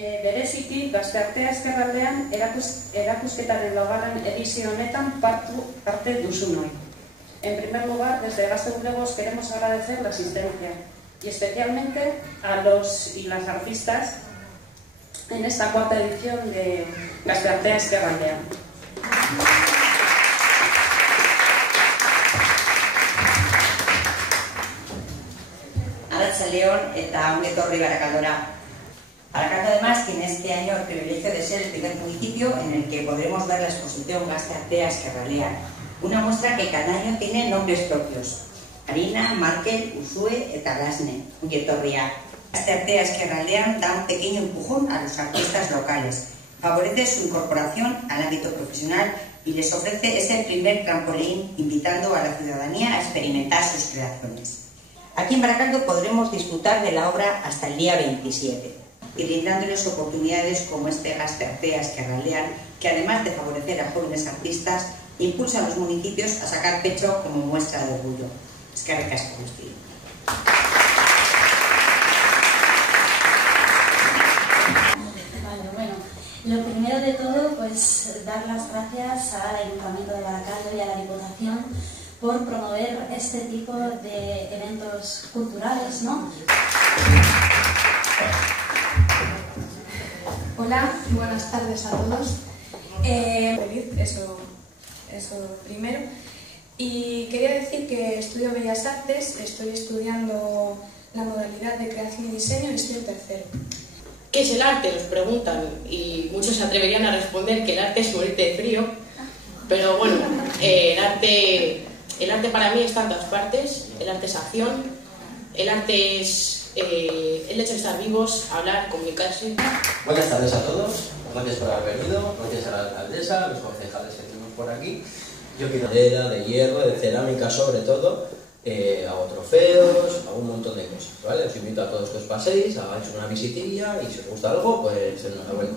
Bereziki, Gazteartea Ezkerraldean erakusketaren laugarren edizio honetan parte duzunoi. En primer lugar, desde Gazte Bulegos queremos agradecer la asistencia y especialmente a los y las artistas en esta cuarta edición de Gazteartea Ezkerraldean. Arratsaldeon eta ongi etorri Barakaldora. Barakaldo además tiene este año el privilegio de ser el primer municipio en el que podremos ver la exposición Gazteartea Ezkerraldean, una muestra que cada año tiene nombres propios: Arina, Markel, Usue eta Lasne. Ongi etorria. Gazteartea Ezkerraldean da un pequeño empujón a los artistas locales, favorece su incorporación al ámbito profesional y les ofrece ese primer trampolín, invitando a la ciudadanía a experimentar sus creaciones. Aquí en Baracaldo podremos disfrutar de la obra hasta el día 27 y brindándoles oportunidades como este Gazteartea Ezkerraldean, que además de favorecer a jóvenes artistas, impulsa a los municipios a sacar pecho como muestra de orgullo. Eskerrik asko guztioi. Bueno, lo primero de todo, pues dar las gracias al Ayuntamiento de Baracaldo y a la Diputación por promover este tipo de eventos culturales, ¿no? Hola, buenas tardes a todos. Feliz, eso primero. Y quería decir que estudio Bellas Artes, estoy estudiando la modalidad de creación y diseño y estoy en tercero. ¿Qué es el arte?, nos preguntan, y muchos se atreverían a responder que el arte es morirte de frío, pero bueno, el arte para mí está en todas partes. El arte es acción, el arte es el hecho de estar vivos, hablar, comunicarse. Buenas tardes a todos, gracias por haber venido, gracias a la alcaldesa, a los concejales que tenemos por aquí. Yo quiero madera, de hierro, de cerámica sobre todo, hago trofeos, hago un montón de cosas, ¿vale? Os invito a todos que os paséis, hagáis una visitilla y si os gusta algo, pues enhorabuena.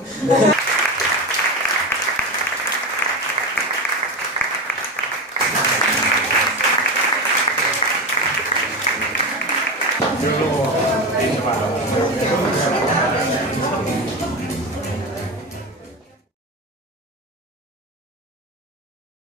Yo luego